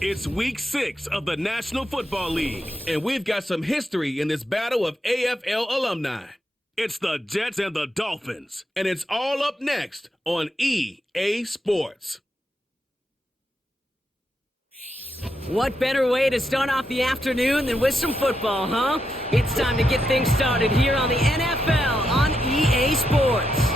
It's week 6 of the National Football League, and we've got some history in this battle of AFL alumni. It's the Jets and the Dolphins, and it's all up next on EA Sports. What better way to start off the afternoon than with some football, huh? It's time to get things started here on the NFL on EA Sports.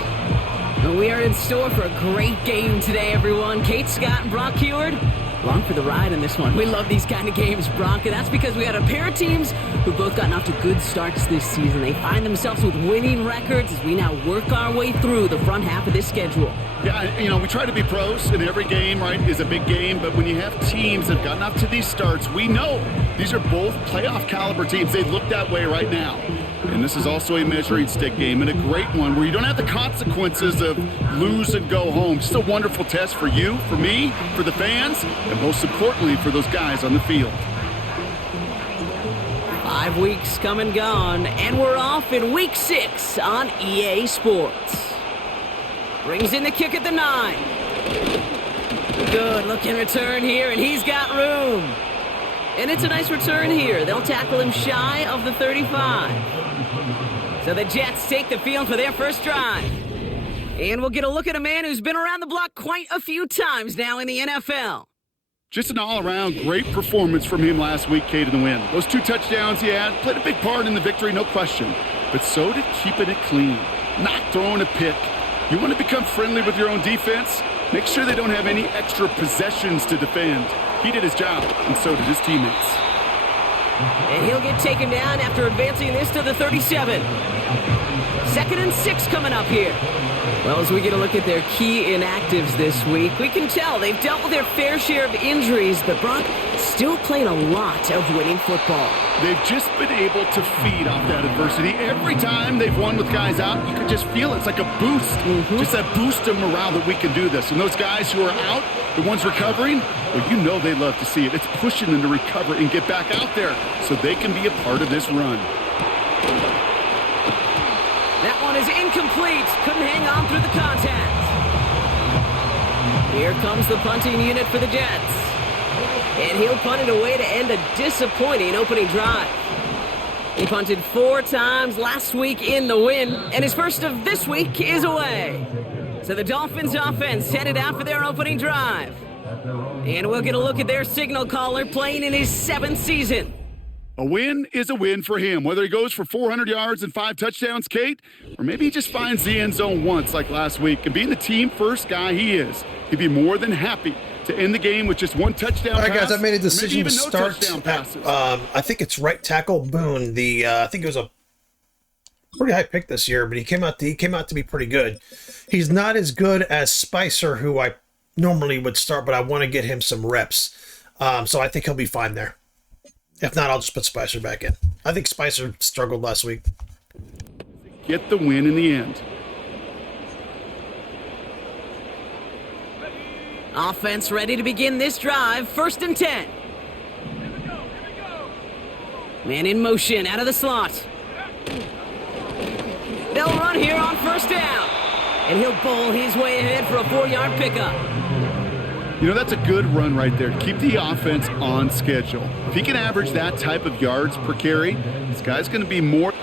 We are in store for a great game today, everyone. Kate Scott and Brock Heward, along for the ride in this one. We love these kind of games, Brock, and that's because we had a pair of teams who both gotten off to good starts this season. They find themselves with winning records as we now work our way through the front half of this schedule. Yeah, we try to be pros, and every game, right, is a big game, but when you have teams that have gotten off to these starts, we know these are both playoff caliber teams. They look that way right now. And this is also a measuring stick game, and a great one where you don't have the consequences of lose and go home. Just a wonderful test for you, for me, for the fans, and most importantly, for those guys on the field. 5 weeks come and gone, and we're off in week 6 on EA Sports. Brings in the kick at the 9. Good looking return here, and he's got room. And it's a nice return here. They'll tackle him shy of the 35. So the Jets take the field for their first drive. And we'll get a look at a man who's been around the block quite a few times now in the NFL. Just an all-around great performance from him last week, Kate, in the win. Those 2 touchdowns he had played a big part in the victory, no question. But so did keeping it clean, not throwing a pick. You want to become friendly with your own defense? Make sure they don't have any extra possessions to defend. He did his job, and so did his teammates. And he'll get taken down after advancing this to the 37. 2nd and 6 coming up here. Well, as we get a look at their key inactives this week, we can tell they've dealt with their fair share of injuries, but Brock still playing a lot of winning football. They've just been able to feed off that adversity. Every time they've won with guys out, you can just feel it. It's like a boost. Just that boost of morale that we can do this. And those guys who are out, the ones recovering, well, you know they love to see it. It's pushing them to recover and get back out there so they can be a part of this run. That one is incomplete. Couldn't hang on through the contact. Here comes the punting unit for the Jets. And he'll punt it away to end a disappointing opening drive. He punted 4 times last week in the win, and his first of this week is away. So the Dolphins offense headed out for their opening drive. And we'll get a look at their signal caller playing in his 7th season. A win is a win for him, whether he goes for 400 yards and 5 touchdowns, Kate, or maybe he just finds the end zone once like last week. And being the team-first guy he is, he'd be more than happy to end the game with just 1 touchdown pass. All right, guys, I made a decision to start. I think it's right tackle Boone. I think it was a pretty high pick this year, but he came out to be pretty good. He's not as good as Spicer, who I normally would start, but I want to get him some reps. So I think he'll be fine there. If not, I'll just put Spicer back in. I think Spicer struggled last week. Get the win in the end. Offense ready to begin this drive. 1st and 10. Man in motion out of the slot. They'll run here on 1st down. And he'll bowl his way ahead for a 4-yard pickup. That's a good run right there. Keep the offense on schedule. If he can average that type of yards per carry, this guy's going to be more.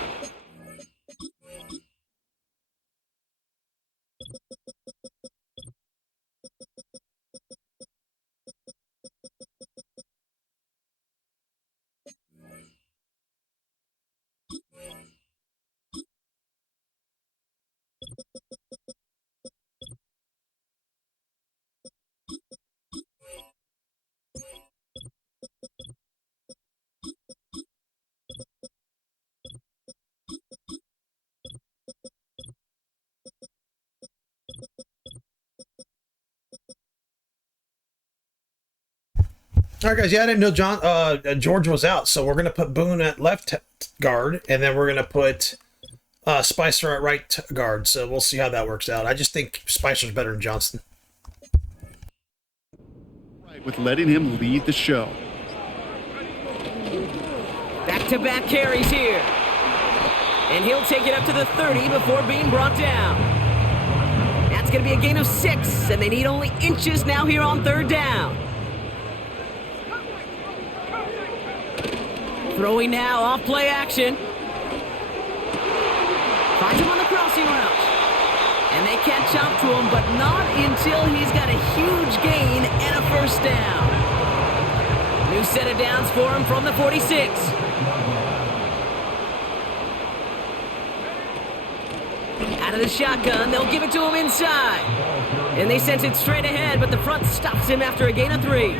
All right, guys. Yeah, I didn't know George was out, so we're going to put Boone at left guard, and then we're going to put Spicer at right guard. So we'll see how that works out. I just think Spicer's better than Johnston. With letting him lead the show. Back-to-back carries here. And he'll take it up to the 30 before being brought down. That's going to be a gain of 6, and they need only inches now here on 3rd down. Throwing now, off play action. Finds him on the crossing route. And they catch up to him, but not until he's got a huge gain and a first down. New set of downs for him from the 46. Out of the shotgun, they'll give it to him inside. And they sent it straight ahead, but the front stops him after a gain of 3.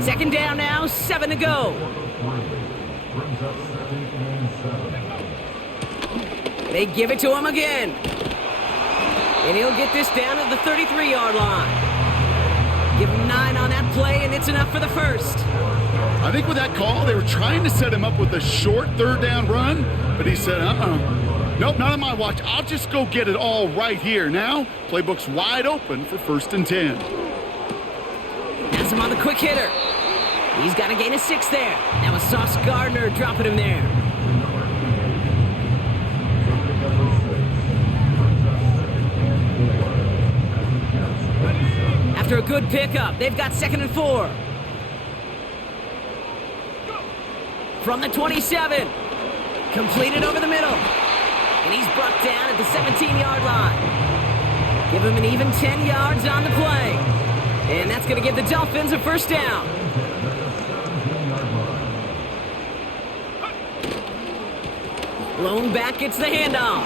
Second down now, 7 to go. They give it to him again. And he'll get this down at the 33-yard line. Give him 9 on that play, and it's enough for the first. I think with that call, they were trying to set him up with a short third down run, but he said, nope, not on my watch. I'll just go get it all right here. Now, playbook's wide open for 1st and 10. Has him on the quick hitter. He's got a gain of 6 there. Now it's Sauce Gardner dropping him there. After a good pickup, they've got 2nd and 4. From the 27. Completed over the middle. And he's brought down at the 17-yard line. Give him an even 10 yards on the play. And that's going to give the Dolphins a first down. Lone back gets the handoff.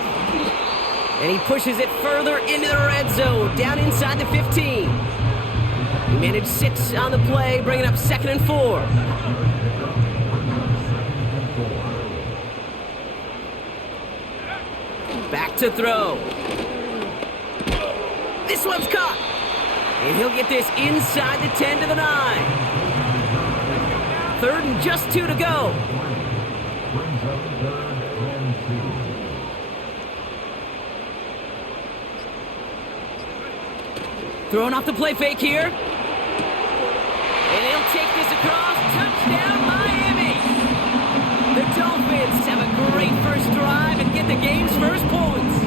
And he pushes it further into the red zone, down inside the 15. He managed 6 on the play, bringing up 2nd and 4. Back to throw. This one's caught. And he'll get this inside the 10 to the 9. 3rd and just 2 to go. Throwing off the play fake here. And he'll take this across. Touchdown, Miami. The Dolphins have a great first drive and get the game's first points.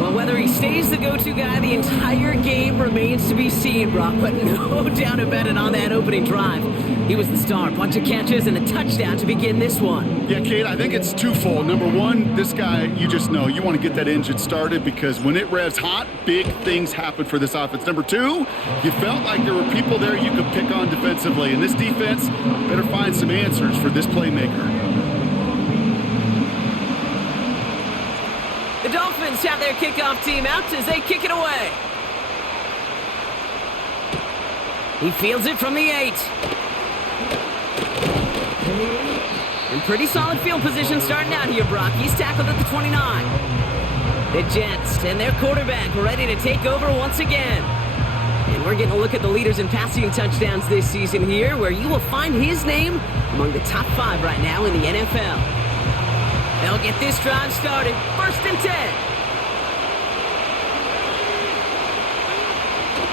Well, whether he stays the go-to guy the entire game remains to be seen, Brock, but no doubt about it on that opening drive. He was the star. Bunch of catches and a touchdown to begin this one. Yeah, Kate, I think it's twofold. Number one, this guy, you just know, you want to get that engine started because when it revs hot, big things happen for this offense. Number two, you felt like there were people there you could pick on defensively, and this defense better find some answers for this playmaker. The Dolphins have their kickoff team out as they kick it away. He fields it from the 8. And pretty solid field position starting out here, Brock. He's tackled at the 29. The Jets and their quarterback ready to take over once again. And we're getting a look at the leaders in passing touchdowns this season here, where you will find his name among the top 5 right now in the NFL. They'll get this drive started. 1st and 10.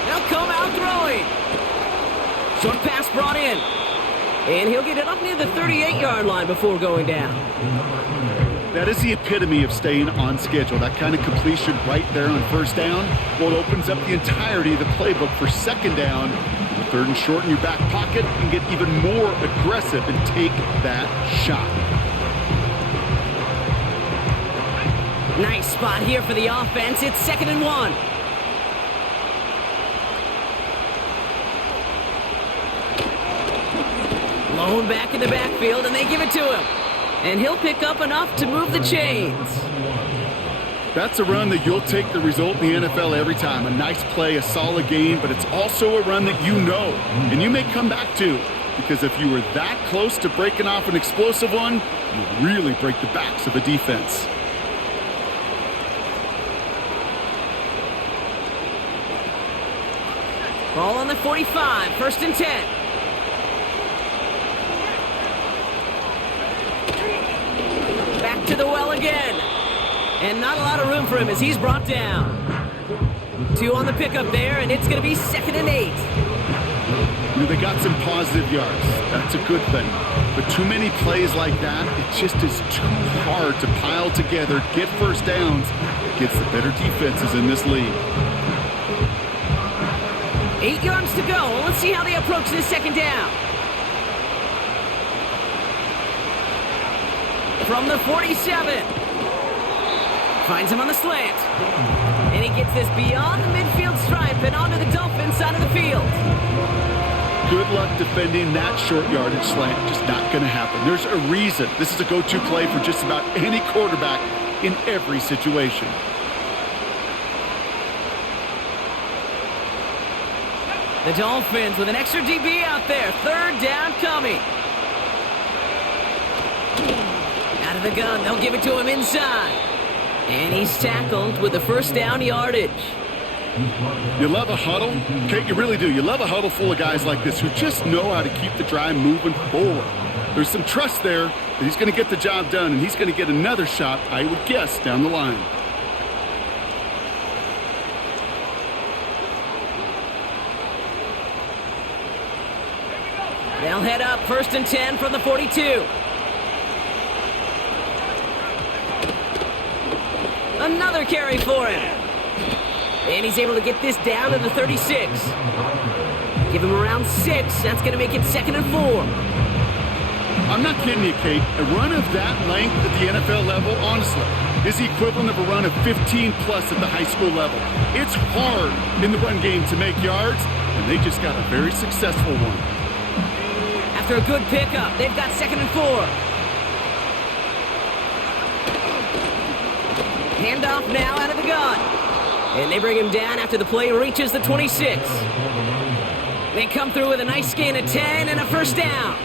They'll come out throwing. Short pass brought in. And he'll get it up near the 38-yard line before going down. That is the epitome of staying on schedule. That kind of completion right there on 1st down. Well, it opens up the entirety of the playbook for 2nd down. The 3rd and short in your back pocket and get even more aggressive and take that shot. Nice spot here for the offense. It's 2nd and 1. Lone back in the backfield, and they give it to him. And he'll pick up enough to move the chains. That's a run that you'll take the result in the NFL every time. A nice play, a solid game, but it's also a run that you know and you may come back to. Because if you were that close to breaking off an explosive one, you really break the backs of a defense. Ball on the 45, 1st and 10. Back to the well again. And not a lot of room for him as he's brought down. 2 on the pickup there, and it's going to be 2nd and 8. They got some positive yards. That's a good thing. But too many plays like that, it just is too hard to pile together, get first downs against the better defenses in this league. 8 yards to go. Let's see how they approach this 2nd down. from the 47. Finds him on the slant. And he gets this beyond the midfield stripe and onto the Dolphins side of the field. Good luck defending that short yardage slant. Just not going to happen. There's a reason. This is a go-to play for just about any quarterback in every situation. The Dolphins with an extra DB out there. Third down coming. Out of the gun. They'll give it to him inside. And he's tackled with the first down yardage. You love a huddle? Kate, you really do. You love a huddle full of guys like this who just know how to keep the drive moving forward. There's some trust there that he's going to get the job done, and he's going to get another shot, I would guess, down the line. They'll head up 1st and 10 from the 42. Another carry for him. And he's able to get this down to the 36. Give him around 6. That's going to make it 2nd and 4. I'm not kidding you, Kate. A run of that length at the NFL level, honestly, is the equivalent of a run of 15-plus at the high school level. It's hard in the run game to make yards, and they just got a very successful one. After a good pickup, they've got 2nd and 4. Handoff now out of the gun. And they bring him down after the play reaches the 26. They come through with a nice gain of 10 and a first down.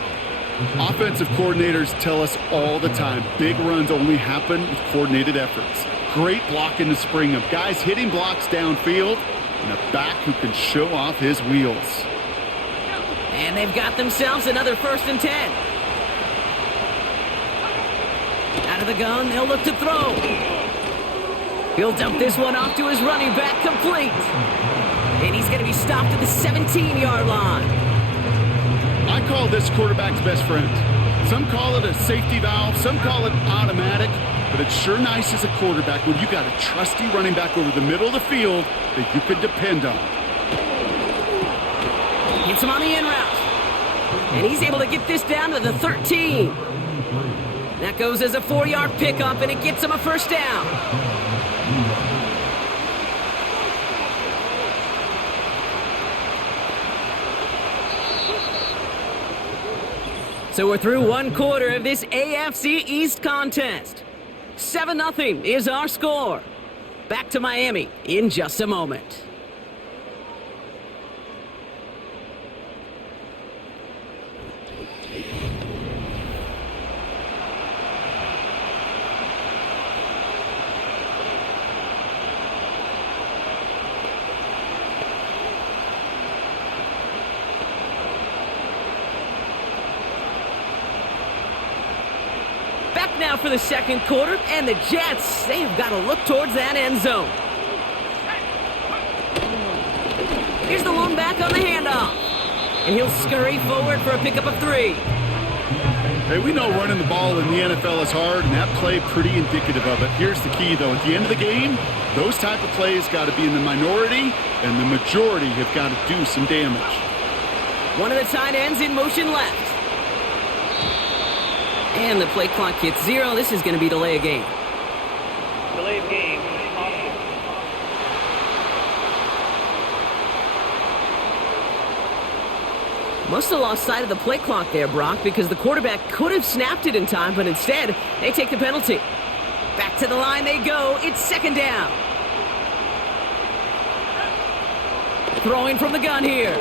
Offensive coordinators tell us all the time, big runs only happen with coordinated efforts. Great blocking to spring them. Guys hitting blocks downfield, and a back who can show off his wheels. And they've got themselves another 1st and 10. Out of the gun, they'll look to throw. He'll dump this one off to his running back, complete. And he's going to be stopped at the 17-yard line. I call this quarterback's best friend. Some call it a safety valve, some call it automatic, but it's sure nice as a quarterback when you got a trusty running back over the middle of the field that you can depend on. Hits him on the in route. And he's able to get this down to the 13. That goes as a 4-yard pickup, and it gets him a first down. So we're through one quarter of this AFC East contest. 7-0 is our score. Back to Miami in just a moment. Now for the second quarter, and the Jets, they've got to look towards that end zone. Here's the lone back on the handoff, and he'll scurry forward for a pickup of 3. Hey, we know running the ball in the NFL is hard, and that play pretty indicative of it. Here's the key, though. At the end of the game, those type of plays got to be in the minority, and the majority have got to do some damage. One of the tight ends in motion left. And the play clock hits 0. This is going to be delay of game. Delay of game. Must have lost sight of the play clock there, Brock, because the quarterback could have snapped it in time, but instead, they take the penalty. Back to the line they go. It's 2nd down. Throwing from the gun here.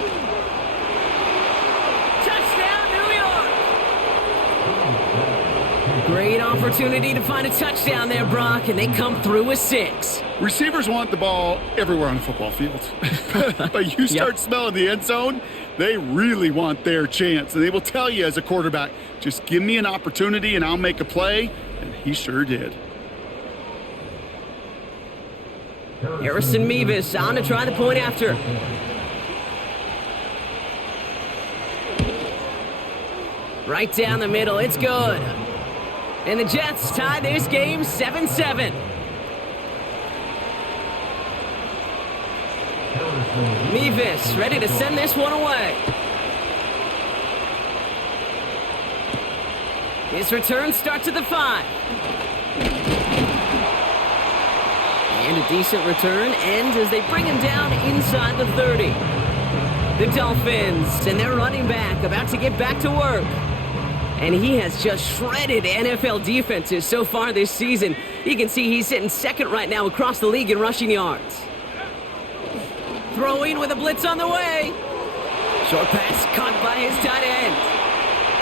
Great opportunity to find a touchdown there, Brock, and they come through with 6. Receivers want the ball everywhere on the football field. But you start smelling the end zone, they really want their chance. And they will tell you as a quarterback, just give me an opportunity and I'll make a play. And he sure did. Harrison Mevis on to try the point after. Right down the middle, it's good. And the Jets tie this game 7-7. Mevis ready to send this one away. His return starts at the 5. And a decent return ends as they bring him down inside the 30. The Dolphins and their running back about to get back to work. And he has just shredded NFL defenses so far this season. You can see he's sitting second right now across the league in rushing yards. Throwing with a blitz on the way. Short pass caught by his tight end.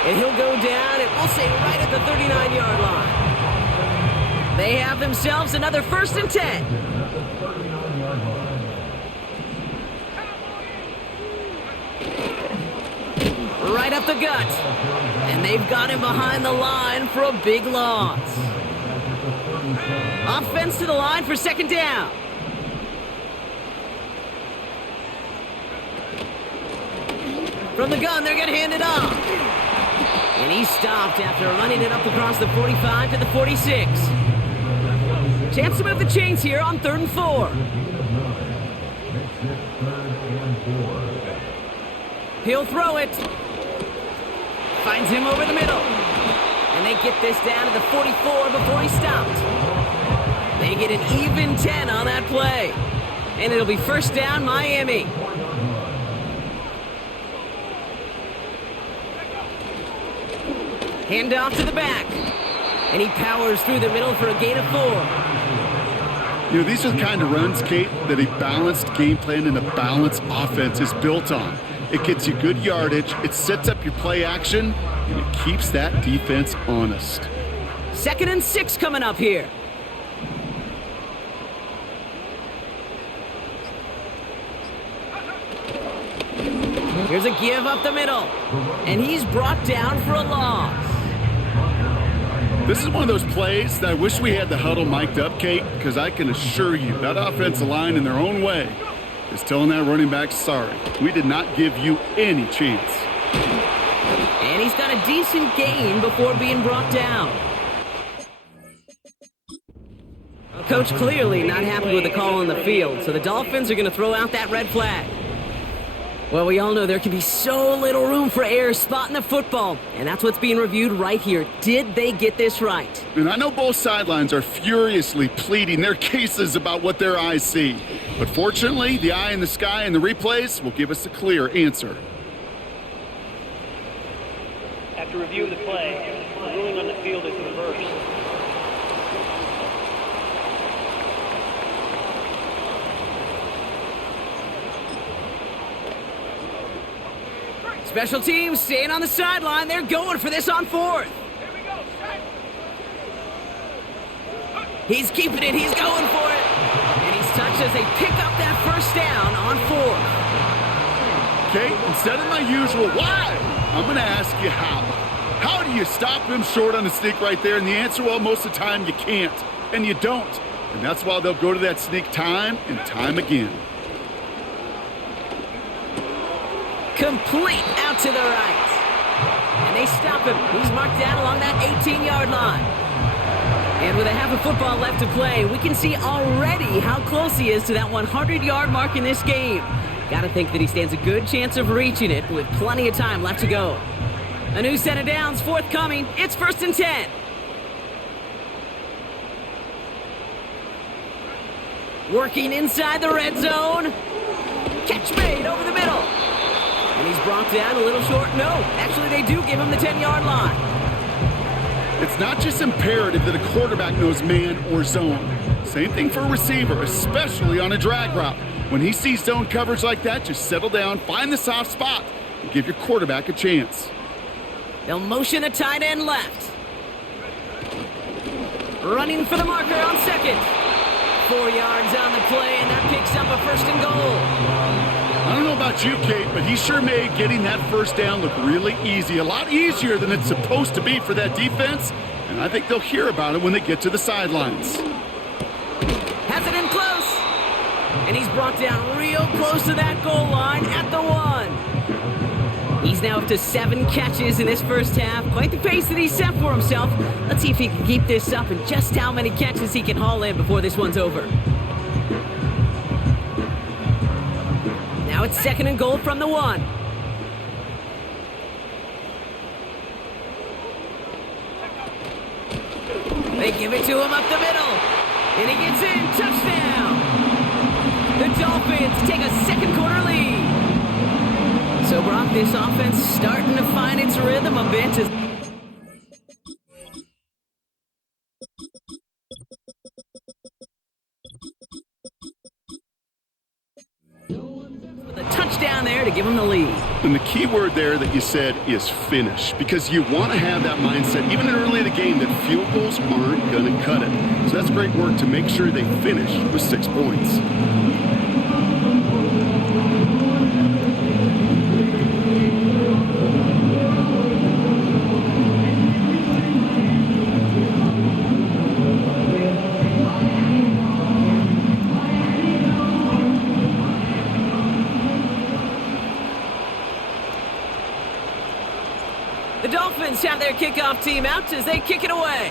And he'll go down, and we'll say right at the 39-yard line. They have themselves another 1st and 10. Right up the gut. And they've got him behind the line for a big loss. Offense to the line for 2nd down. From the gun, they're going to hand it off. And he stopped after running it up across the 45 to the 46. Chance to move the chains here on 3rd and 4. He'll throw it. Finds him over the middle. And they get this down to the 44 before he stopped. They get an even 10 on that play. And it'll be 1st down, Miami. Handoff to the back. And he powers through the middle for a gain of 4. You know, these are the kind of runs, Kate, that a balanced game plan and a balanced offense is built on. It gets you good yardage, it sets up your play action, and it keeps that defense honest. 2nd and 6 coming up here. Here's a give up the middle. And he's brought down for a loss. This is one of those plays that I wish we had the huddle mic'd up, Kate, because I can assure you that offensive line in their own way is telling that running back, sorry, we did not give you any chance. And he's got a decent gain before being brought down. Coach clearly not happy with the call on the field, so the Dolphins are going to throw out that red flag. Well, we all know there can be so little room for error spotting the football, and that's what's being reviewed right here. Did they get this right? And I know both sidelines are furiously pleading their cases about what their eyes see. But fortunately, the eye in the sky and the replays will give us a clear answer. After review of the play, the ruling on the field is reversed. Special teams staying on the sideline. They're going for this on 4th. He's keeping it. He's going for it. And he's touched as they pick up that 1st down on 4th. Okay, instead of my usual why, I'm going to ask you how. How do you stop him short on the sneak right there? And the answer, well, most of the time you can't. And you don't. And that's why they'll go to that sneak time and time again. Complete out to the right. And they stop him. He's marked down along that 18-yard line. And with a half of football left to play, we can see already how close he is to that 100-yard mark in this game. Got to think that he stands a good chance of reaching it with plenty of time left to go. A new set of downs forthcoming. It's 1st and 10. Working inside the red zone. Catch made over the middle. And he's brought down a little short. No, actually they do give him the 10-yard line. It's not just imperative that a quarterback knows man or zone. Same thing for a receiver, especially on a drag route. When he sees zone coverage like that, just settle down, find the soft spot, and give your quarterback a chance. They'll motion a tight end left. Running for the marker on 2nd. 4 yards on the play, and that picks up a 1st and goal. I don't know about you, Kate, but he sure made getting that 1st down look really easy. A lot easier than it's supposed to be for that defense. And I think they'll hear about it when they get to the sidelines. Has it in close. And he's brought down real close to that goal line at the 1. He's now up to 7 catches in this first half. Quite the pace that he's set for himself. Let's see if he can keep this up and just how many catches he can haul in before this one's over. Now it's 2nd and goal from the 1. They give it to him up the middle. And he gets in. Touchdown. The Dolphins take a second quarter lead. So, Brock, this offense starting to find its rhythm a bit. With a touchdown there to give him the lead. And the key word there that you said is finish, because you want to have that mindset, even early in the game, that field goals aren't going to cut it. So that's great work to make sure they finish with 6 points. The Dolphins have their kickoff team out as they kick it away.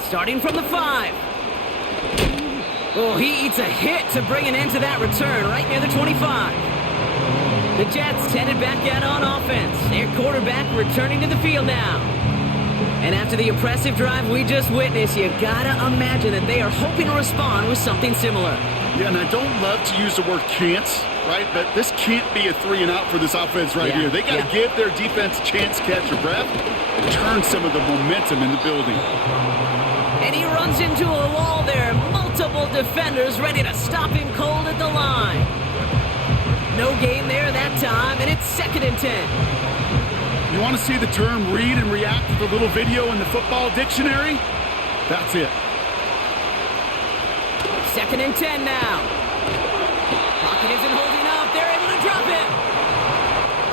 Starting from the 5. Oh, he eats a hit to bring an end to that return right near the 25. The Jets headed back out on offense. Their quarterback returning to the field now. And after the impressive drive we just witnessed, you gotta imagine that they are hoping to respond with something similar. Yeah, and I don't love to use the word can't, right? But this can't be a 3-and-out for this offense right here. They got to give their defense a chance to catch their breath and turn some of the momentum in the building. And he runs into a wall there. Multiple defenders ready to stop him cold at the line. No gain there that time, and it's 2nd and 10. You want to see the term read and react with a little video in the football dictionary? That's it. 2nd and 10 now. Pocket isn't holding up. They're able to drop it.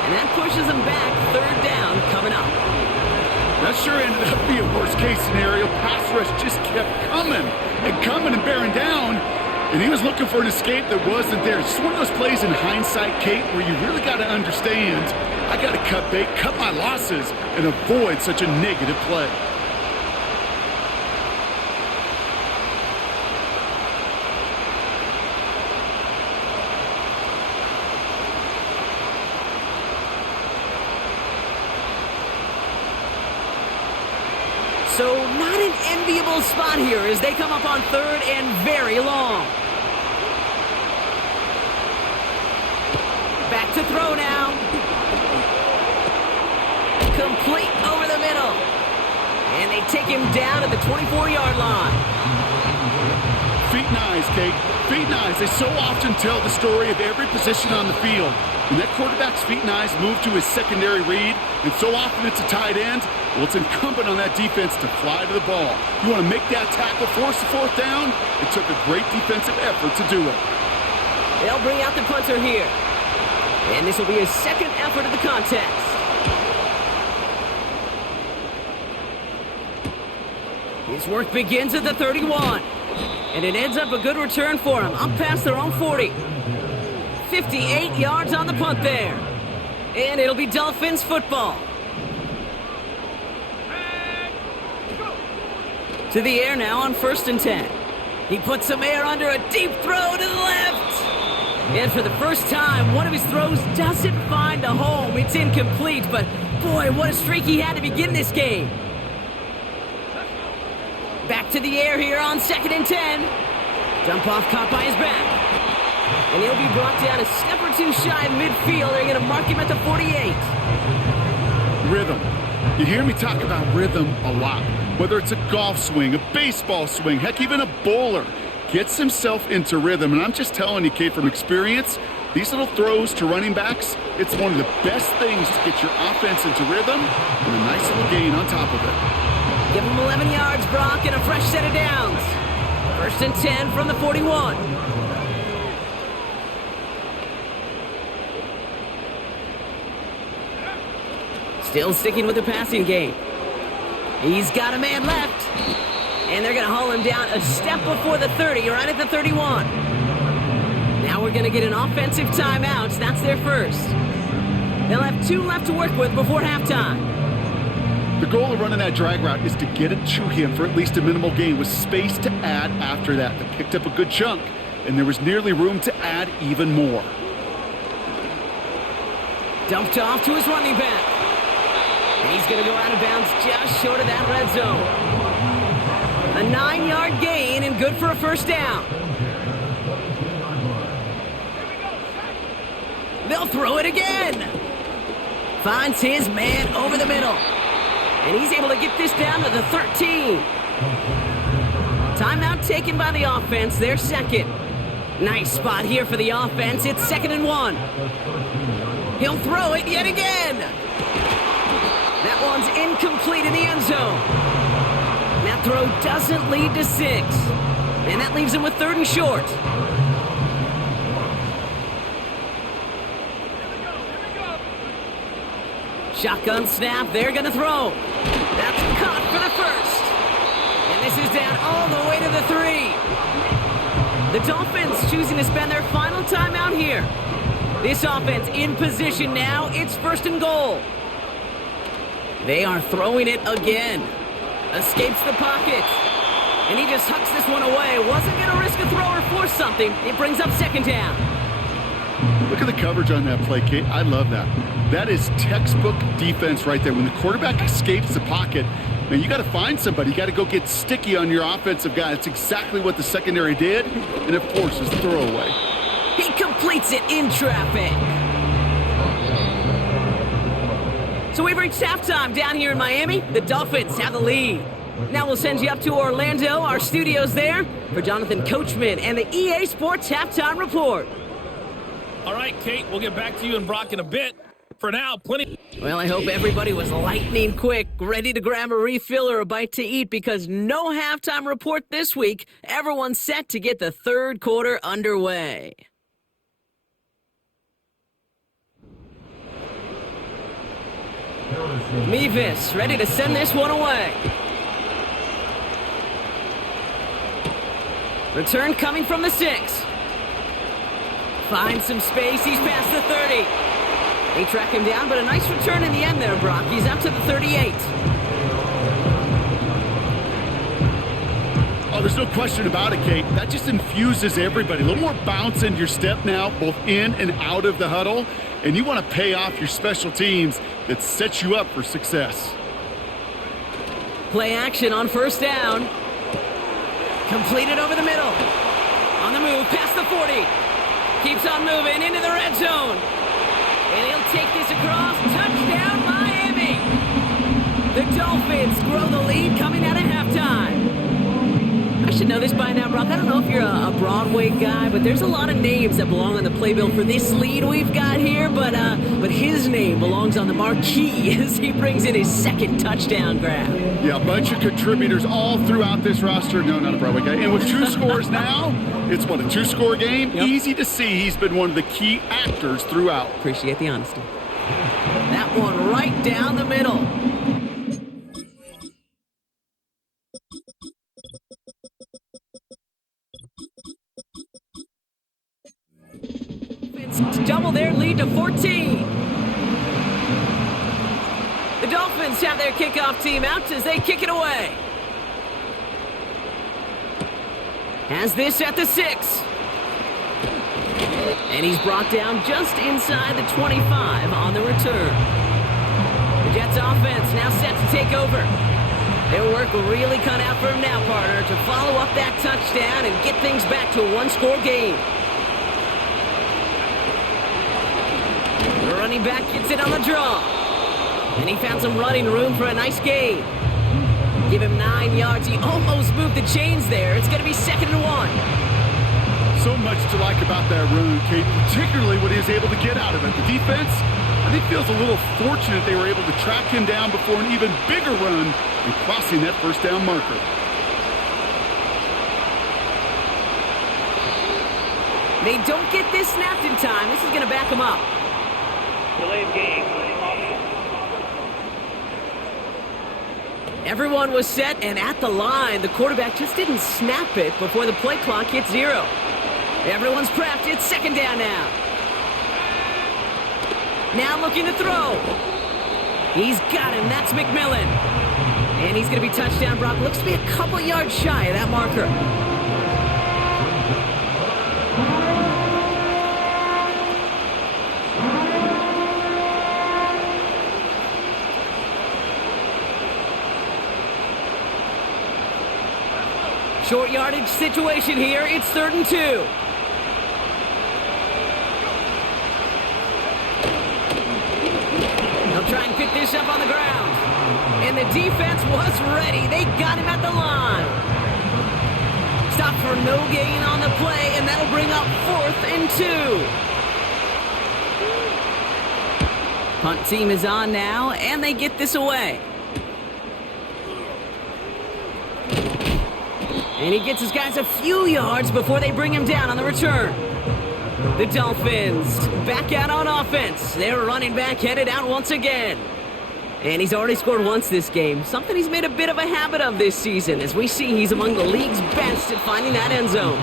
And that pushes them back. 3rd down coming up. That sure ended up being a worst-case scenario. Pass rush just kept coming and bearing down. And he was looking for an escape that wasn't there. It's just one of those plays in hindsight, Kate, where you really got to understand, I got to cut bait, cut my losses, and avoid such a negative play. So not an enviable spot here as they come up on 3rd and very long. Back to throw now. Complete over the middle. And they take him down at the 24-yard line. Feet and eyes, Kate. Feet and eyes. They so often tell the story of every position on the field. When that quarterback's feet and eyes move to his secondary read, and so often it's a tight end, well, it's incumbent on that defense to fly to the ball. You want to make that tackle, force the 4th down? It took a great defensive effort to do it. They'll bring out the punter here. And this will be his 2nd effort of the contest. His work begins at the 31. And it ends up a good return for him, up past their own 40. 58 yards on the punt there. And it'll be Dolphins football. To the air now on 1st and 10. He puts some air under a deep throw to the left. And for the first time, one of his throws doesn't find a home. It's incomplete, but boy, what a streak he had to begin this game. Back to the air here on 2nd and 10. Dump off caught by his back. And he'll be brought down a step or two shy of midfield. They're going to mark him at the 48. Rhythm. You hear me talk about rhythm a lot. Whether it's a golf swing, a baseball swing, heck, even a bowler gets himself into rhythm. And I'm just telling you, Kate, from experience, these little throws to running backs, it's one of the best things to get your offense into rhythm and a nice little gain on top of it. Give him 11 yards, Brock, and a fresh set of downs. 1st and 10 from the 41. Still sticking with the passing game. He's got a man left. And they're going to haul him down a step before the 30, right at the 31. Now we're going to get an offensive timeout. That's their first. They'll have 2 left to work with before halftime. The goal of running that drag route is to get it to him for at least a minimal gain with space to add after that. They picked up a good chunk, and there was nearly room to add even more. Dumped off to his running back. And he's going to go out of bounds just short of that red zone. A 9-yard gain and good for a first down. They'll throw it again. Finds his man over the middle. And he's able to get this down to the 13. Timeout taken by the offense, their second. Nice spot here for the offense. It's 2nd and 1. He'll throw it yet again. That one's incomplete in the end zone. That throw doesn't lead to 6. And that leaves him with 3rd and short. Shotgun snap, they're going to throw. That's caught for the first. And this is down all the way to the 3. The Dolphins choosing to spend their final timeout here. This offense in position now. It's 1st and goal. They are throwing it again. Escapes the pocket. And he just hucks this one away. Wasn't going to risk a throw or force something. It brings up 2nd down. Look at the coverage on that play, Kate. I love that. That is textbook defense right there. When the quarterback escapes the pocket, man, you got to find somebody. You got to go get sticky on your offensive guy. That's exactly what the secondary did, and it forces the throwaway. He completes it in traffic. So we've reached halftime down here in Miami. The Dolphins have the lead. Now we'll send you up to Orlando, our studios there, for Jonathan Coachman and the EA Sports Halftime Report. All right, Kate, we'll get back to you and Brock in a bit. For now, plenty. Well, I hope everybody was lightning quick, ready to grab a refill or a bite to eat, because no halftime report this week. Everyone's set to get the 3rd quarter underway. Mevis ready to send this one away. Return coming from the 6. Finds some space. He's past the 30. They track him down, but a nice return in the end there, Brock. He's up to the 38. Oh, there's no question about it, Kate. That just infuses everybody. A little more bounce into your step now, both in and out of the huddle. And you want to pay off your special teams that sets you up for success. Play action on 1st down. Completed over the middle. On the move, past the 40. Keeps on moving into the red zone. And he'll take this across. Touchdown, Miami. The Dolphins grow the lead coming out of halftime. I should know this by now, Brock. I don't know if you're a Broadway guy, but there's a lot of names that belong on the playbill for this lead we've got here. But his name belongs on the marquee as he brings in his 2nd touchdown grab. Yeah, a bunch of contributors all throughout this roster. No, not a Broadway guy. And with 2 scores now, it's what, a 2-score game? Yep. Easy to see he's been one of the key actors throughout. Appreciate the honesty. That one right down the middle. Double their lead to 14. The Dolphins have their kickoff team out as they kick it away. Has this at the 6. And he's brought down just inside the 25 on the return. The Jets offense now set to take over. Their work really cut out for him now, partner, to follow up that touchdown and get things back to a 1-score game. The running back gets it on the draw. And he found some running room for a nice gain. Give him 9 yards. He almost moved the chains there. It's going to be 2nd and 1. So much to like about that run, Kate, particularly what he was able to get out of it. The defense, I think, feels a little fortunate they were able to track him down before an even bigger run and crossing that 1st down marker. They don't get this snapped in time. This is going to back him up. Delay of game. Everyone was set and at the line. The quarterback just didn't snap it before the play clock hit 0. Everyone's prepped. It's 2nd down now. Now looking to throw. He's got him. That's McMillan. And he's going to be touchdown, Brock. Looks to be a couple yards shy of that marker. Short yardage situation here. It's 3rd and 2. They'll try and pick this up on the ground. And the defense was ready. They got him at the line. Stop for no gain on the play, and that'll bring up 4th and 2. Punt team is on now, and they get this away. And he gets his guys a few yards before they bring him down on the return. The Dolphins back out on offense. Their running back headed out once again. And he's already scored once this game, something he's made a bit of a habit of this season. As we see, he's among the league's best at finding that end zone.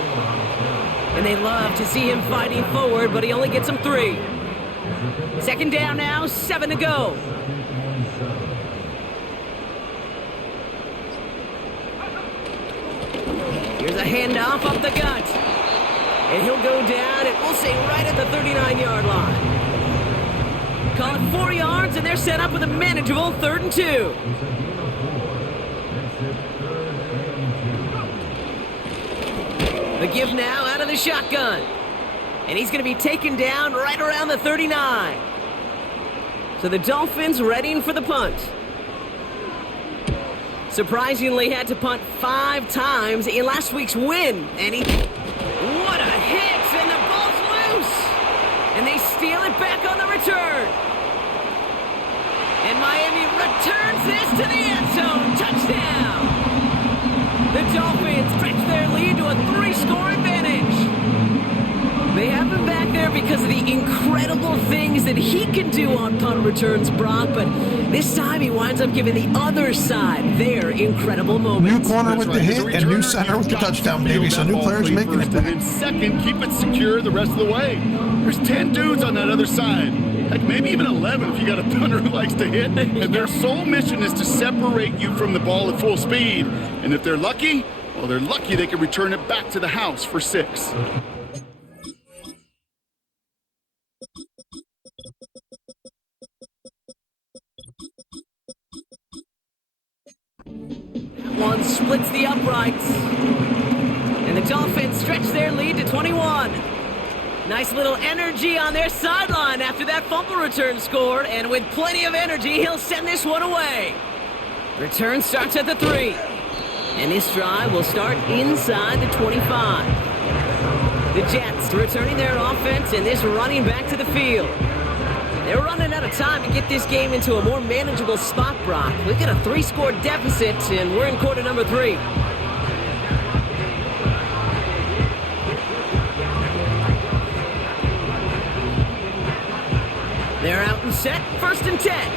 And they love to see him fighting forward, but he only gets them 3. 2nd down now, 7 to go. Here's a handoff up the gut. And he'll go down, and we'll say right at the 39-yard line. Call it 4 yards, and they're set up with a manageable 3rd and 2. The give now out of the shotgun. And he's going to be taken down right around the 39. So the Dolphins readying for the punt. Surprisingly had to punt 5 times in last week's win. And what a hit! And the ball's loose! And they steal it back on the return. And Miami returns this to the end zone. Touchdown! The Dolphins stretch their lead to a 3-score advantage. They have him back there because of the incredible things that he can do on punt returns, Brock, but this time he winds up giving the other side their incredible moments. New corner with the hit and new center with the touchdown, baby. So new players making it back. And second, keep it secure the rest of the way. There's 10 dudes on that other side. Heck, maybe even 11 if you got a punter who likes to hit. And their sole mission is to separate you from the ball at full speed. And if they're lucky, well, they're lucky they can return it back to the house for 6. One splits the uprights. And the Dolphins stretch their lead to 21. Nice little energy on their sideline after that fumble return scored. And with plenty of energy, he'll send this one away. Return starts at the 3. And this drive will start inside the 25. The Jets returning their offense and this running back to the field. They're running out of time to get this game into a more manageable spot, Brock. We've got a 3-score deficit, and we're in quarter number 3. They're out and set, 1st and 10.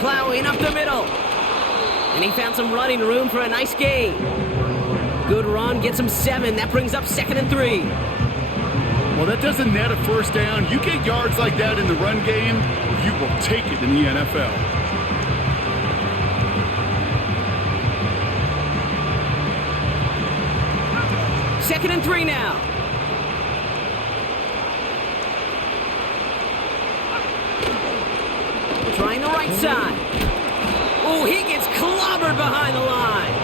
Plowing up the middle. And he found some running room for a nice gain. Good run, gets him 7. That brings up 2nd and 3. Well, that doesn't net a 1st down. You get yards like that in the run game, you will take it in the NFL. Second and 3 now. Trying the right side. Oh, he gets clobbered behind the line.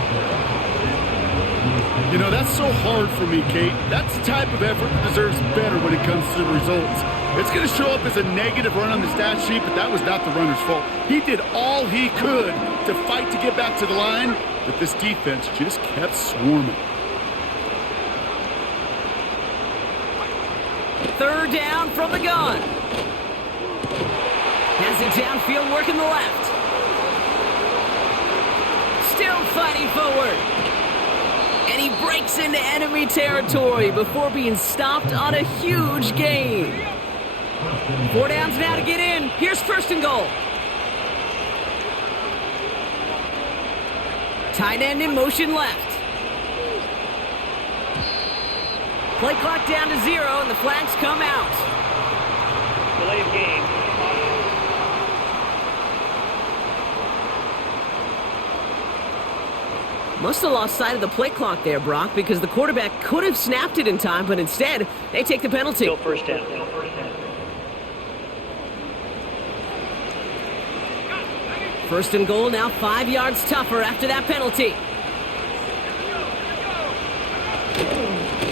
You know, that's so hard for me, Kate. That's the type of effort that deserves better when it comes to the results. It's going to show up as a negative run on the stat sheet, but that was not the runner's fault. He did all he could to fight to get back to the line, but this defense just kept swarming. 3rd down from the gun. Has it downfield, working the left. Still fighting forward. And he breaks into enemy territory before being stopped on a huge gain. 4 downs now to get in. Here's 1st and goal. Tight end in motion left. Play clock down to 0, and the flags come out. Delay of game. Must have lost sight of the play clock there, Brock, because the quarterback could have snapped it in time, but instead, they take the penalty. Still 1st down. First and goal, now 5 yards tougher after that penalty.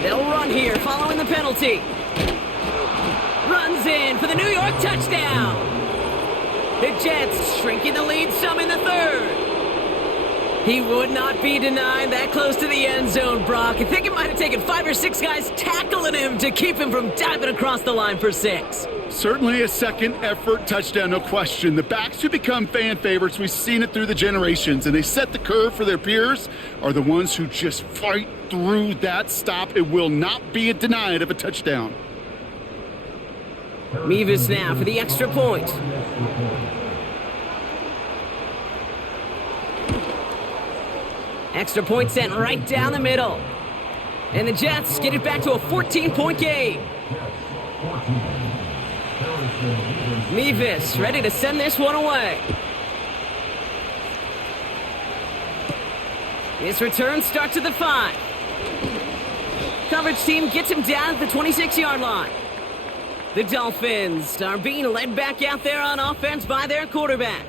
They'll run here following the penalty. Runs in for the New York touchdown. The Jets shrinking the lead some in the third. He would not be denied that close to the end zone, Brock. I think it might have taken 5 or 6 guys tackling him to keep him from diving across the line for 6. Certainly a second effort touchdown, no question. The backs who become fan favorites, we've seen it through the generations, and they set the curve for their peers, are the ones who just fight through that stop. It will not be denied of a touchdown. Mevis now for the extra point. Extra point sent right down the middle. And the Jets get it back to a 14-point game. Mevis ready to send this one away. His return starts at the 5. Coverage team gets him down at the 26-yard line. The Dolphins are being led back out there on offense by their quarterback.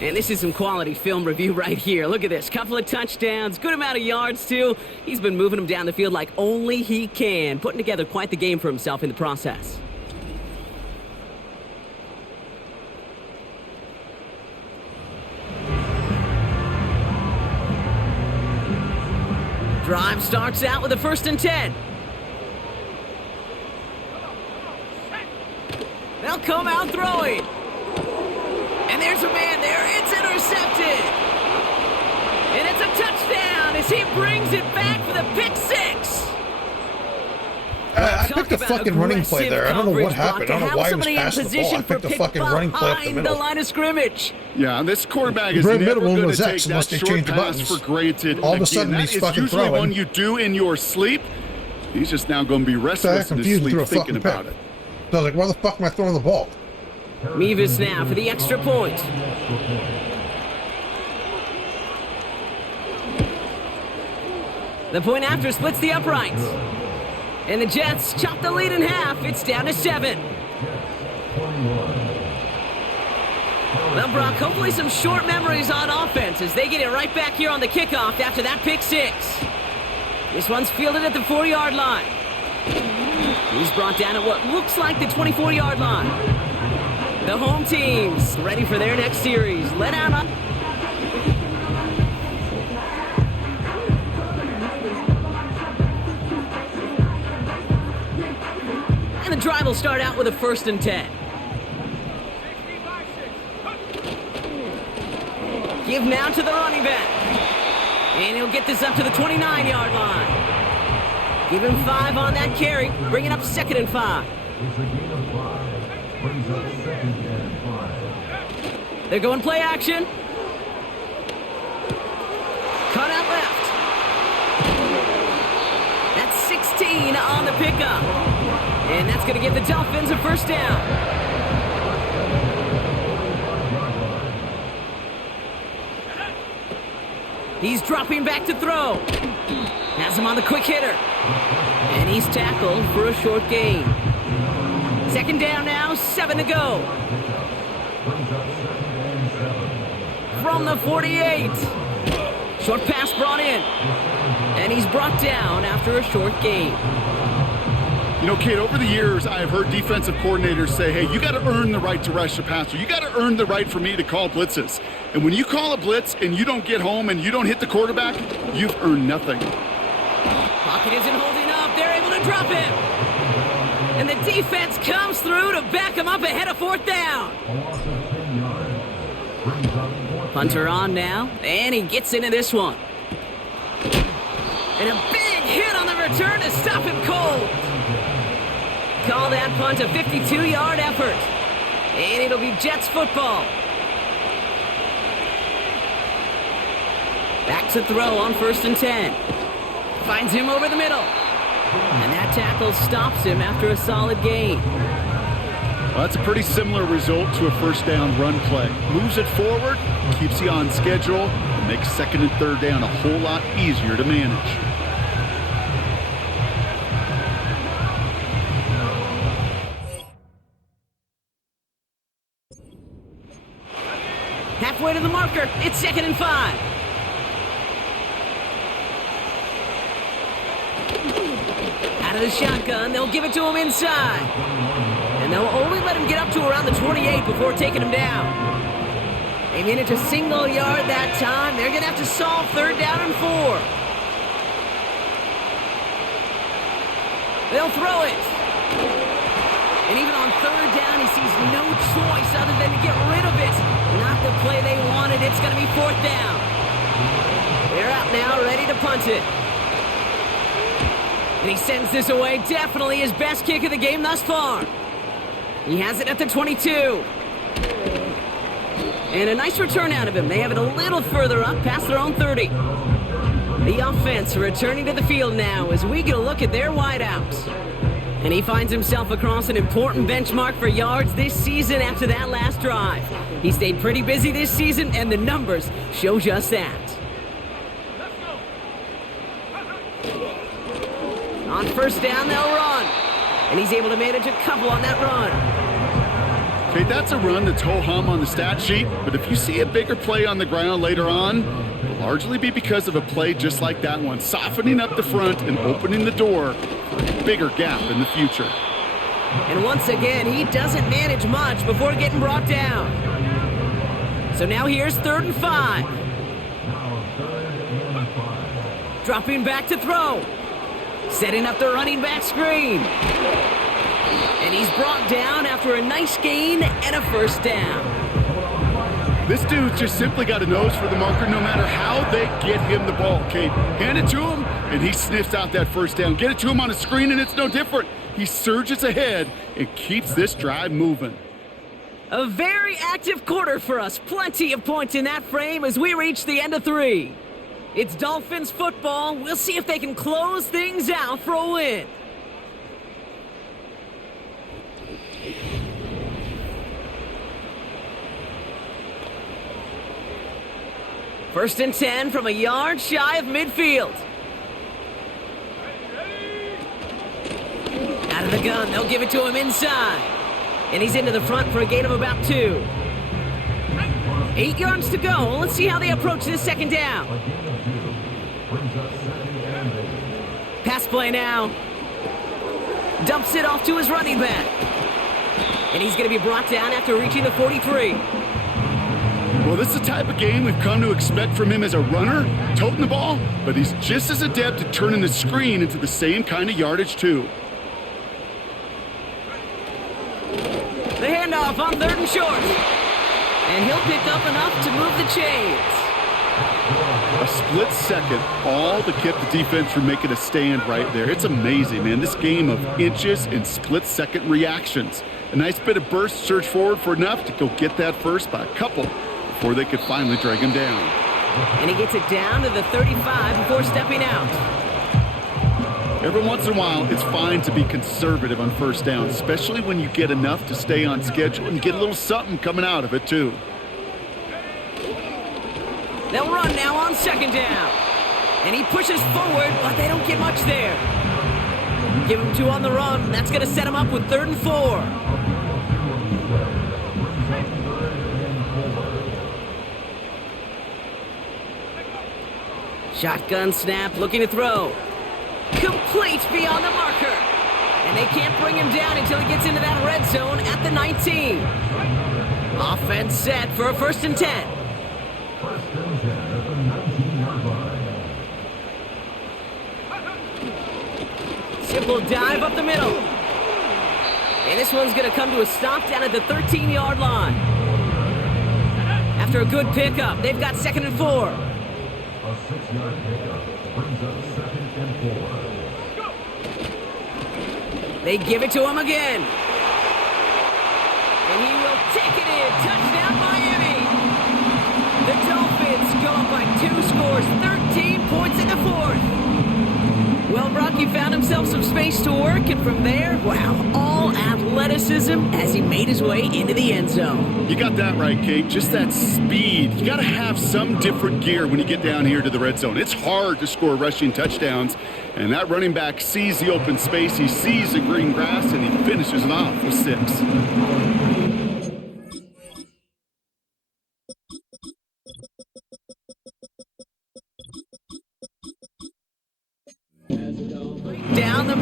And this is some quality film review right here. Look at this. Couple of touchdowns, good amount of yards, too. He's been moving them down the field like only he can, putting together quite the game for himself in the process. Drive starts out with a 1st and 10. They'll come out throwing. And there's a man there. It's intercepted. And it's a touchdown as he brings it back for the pick 6. I picked the fucking running play there. I don't know what happened. I don't know why he was passing the ball. I picked the fucking running play up the middle. The line of scrimmage. Yeah, this quarterback is The never middle one going was to take X that unless they short change the pass buttons. for granted. All of a Again, sudden, that he's is fucking usually throwing. one you do in your sleep. He's just now going to be restless in his confused sleep through a thinking fucking about pick. it. So I was like, why the fuck am I throwing the ball? Mevis now for the extra point. The point after splits the uprights. And the Jets chop the lead in half. It's down to 7. Well, Brock, hopefully some short memories on offense as they get it right back here on the kickoff after that pick 6. This one's fielded at the 4-yard line. He's brought down at what looks like the 24-yard line. The home team's ready for their next series. Let out up. And the drive will start out with a 1st and 10. Give now to the running back. And he'll get this up to the 29-yard line. Give him 5 on that carry. Bring it up 2nd and 5. They're going play action. Cut out left. That's 16 on the pickup. And that's going to give the Dolphins a 1st down. He's dropping back to throw. Has him on the quick hitter. And he's tackled for a short gain. 2nd down now, 7 to go. From the 48. Short pass brought in. And he's brought down after a short gain. You know, Kate, over the years, I have heard defensive coordinators say, hey, you got to earn the right to rush the passer. You got to earn the right for me to call blitzes. And when you call a blitz and you don't get home and you don't hit the quarterback, you've earned nothing. Pocket isn't holding up. They're able to drop him. And the defense comes through to back him up ahead of 4th down. Punter on now, and he gets into this one. And a big hit on the return to stop him cold. Call that punt a 52-yard effort. And it'll be Jets football. Back to throw on 1st and 10. Finds him over the middle. And that tackle stops him after a solid gain. Well, that's a pretty similar result to a 1st down run play. Moves it forward, keeps you on schedule, and makes 2nd and 3rd down a whole lot easier to manage. Halfway to the marker. It's 2nd and 5. Out of the shotgun, they'll give it to him inside. And they'll only let him get up to around the 28 before taking him down. They manage a single yard that time. They're going to have to solve 3rd down and 4. They'll throw it. And even on 3rd down, he sees no choice other than to get rid of it. Not the play they wanted. It's going to be 4th down. They're out now, ready to punt it. And he sends this away. Definitely his best kick of the game thus far. He has it at the 22. And a nice return out of him. They have it a little further up past their own 30. The offense returning to the field now as we get a look at their wideouts. And he finds himself across an important benchmark for yards this season after that last drive. He stayed pretty busy this season, and the numbers show just that. On 1st down, they'll run. And he's able to manage a couple on that run. Okay, that's a run that's ho-hum on the stat sheet, but if you see a bigger play on the ground later on, it'll largely be because of a play just like that one, softening up the front and opening the door for a bigger gap in the future. And once again, he doesn't manage much before getting brought down. So now here's 3rd and 5. Dropping back to throw. Setting up the running back screen. And he's brought down after a nice gain and a 1st down. This dude's just simply got a nose for the marker no matter how they get him the ball, Kate. Hand it to him, and he sniffs out that 1st down. Get it to him on a screen, and it's no different. He surges ahead and keeps this drive moving. A very active quarter for us. Plenty of points in that frame as we reach the end of 3. It's Dolphins football. We'll see if they can close things out for a win. First and 10 from a yard shy of midfield. Out of the gun, they'll give it to him inside. And he's into the front for a gain of about 2. 8 yards to go. Let's see how they approach this 2nd down. Pass play now. Dumps it off to his running back. And he's going to be brought down after reaching the 43. Well, this is the type of game we've come to expect from him as a runner, toting the ball, but he's just as adept at turning the screen into the same kind of yardage, too. The handoff on 3rd and short. And he'll pick up enough to move the chains. A split second, all that kept the defense from making a stand right there. It's amazing, man. This game of inches and split-second reactions. A nice bit of burst, surge forward for enough to go get that first by a couple before they could finally drag him down. And he gets it down to the 35 before stepping out. Every once in a while, it's fine to be conservative on 1st down, especially when you get enough to stay on schedule and get a little something coming out of it, too. They'll run now on 2nd down. And he pushes forward, but they don't get much there. Give him 2 on the run. That's going to set him up with 3rd and 4. Shotgun snap, looking to throw. Complete beyond the marker. And they can't bring him down until he gets into that red zone at the 19. Offense set for a 1st and 10. Simple dive up the middle. And this one's going to come to a stop down at the 13-yard line. After a good pickup, they've got 2nd and 4. A 6-yard pickup brings up 2nd and 4. They give it to him again. And he will take it in. Touchdown, Miami. The Dolphins go up by 2 scores, 13 points in the 4th. Well, Rocky found himself some space to work, and from there, wow, all athleticism as he made his way into the end zone. You got that right, Kate. Just that speed. You got to have some different gear when you get down here to the red zone. It's hard to score rushing touchdowns, and that running back sees the open space, he sees the green grass, and he finishes it off with 6.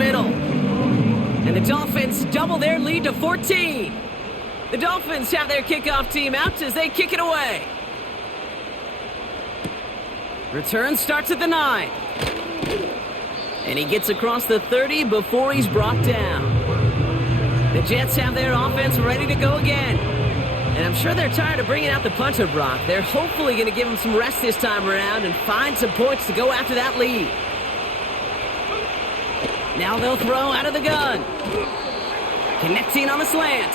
middle. And the Dolphins double their lead to 14. The Dolphins have their kickoff team out as they kick it away. Return starts at the 9. And he gets across the 30 before he's brought down. The Jets have their offense ready to go again. And I'm sure they're tired of bringing out the punter, Brock. They're hopefully going to give him some rest this time around and find some points to go after that lead. Now they'll throw out of the gun. Connecting on the slant.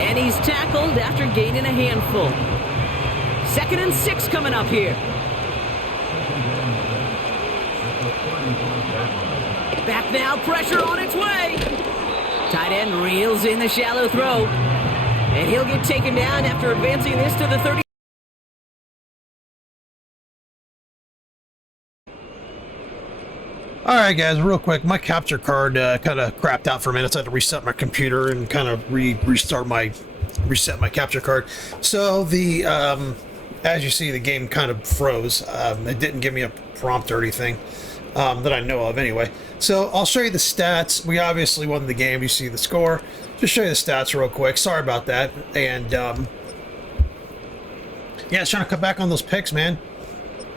And he's tackled after gaining a handful. 2nd and 6 coming up here. Back now, pressure on its way. Tight end reels in the shallow throw. And he'll get taken down after advancing this to the 30. All right, guys, real quick. My capture card kind of crapped out for a minute. So I had to reset my computer and kind of reset my capture card. So the as you see, the game kind of froze. It didn't give me a prompt or anything that I know of, anyway. So I'll show you the stats. We obviously won the game. You see the score. Just show you the stats real quick. Sorry about that. And yeah, it's trying to cut back on those picks, man.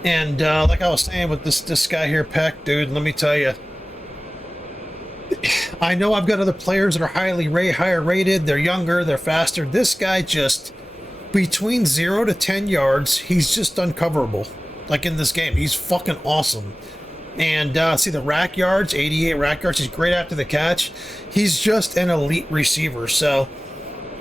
And like I was saying with this guy here, Peck, dude, let me tell you. I know I've got other players that are higher rated. They're younger, they're faster. This guy just, between 0 to 10 yards, he's just uncoverable. Like in this game, he's fucking awesome. And see the rack yards, 88 rack yards. He's great after the catch. He's just an elite receiver. So,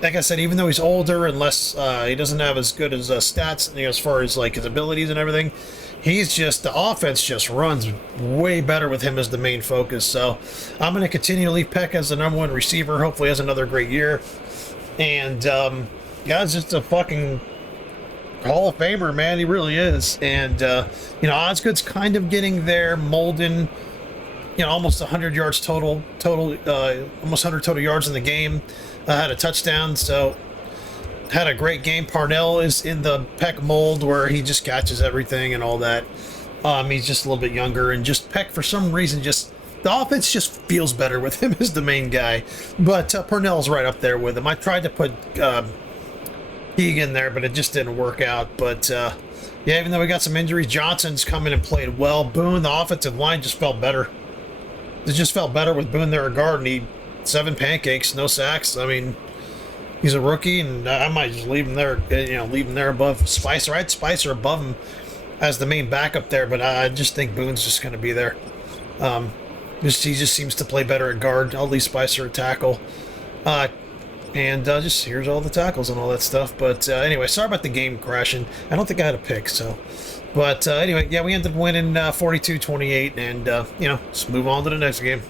like I said, even though he's older and less, he doesn't have as good as stats, you know, as far as like his abilities and everything. He's just, the offense just runs way better with him as the main focus. So I'm going to continue to leave Peck as the #1 receiver. Hopefully, he has another great year. And yeah, it's just a fucking Hall of Famer, man. He really is. And you know, Osgood's kind of getting there. Molden, you know, almost 100 yards total, almost 100 total yards in the game. Had a touchdown, so had a great game. Parnell is in the Peck mold where he just catches everything and all that. He's just a little bit younger, and just Peck, for some reason, just the offense just feels better with him as the main guy. But Parnell's right up there with him. I tried to put Keegan there, but it just didn't work out. But yeah, even though we got some injuries, Johnson's come in and played well. Boone, the offensive line just felt better. It just felt better with Boone there at guard, and he 7 pancakes, no sacks. I mean, he's a rookie, and I might just leave him there, you know, leave him there above Spicer. I had Spicer above him as the main backup there, but I just think Boone's just going to be there. He just seems to play better at guard. I'll leave Spicer at tackle. And just here's all the tackles and all that stuff. But anyway, sorry about the game crashing. I don't think I had a pick, so. But anyway, yeah, we ended up winning 42-28, and, you know, let's move on to the next game.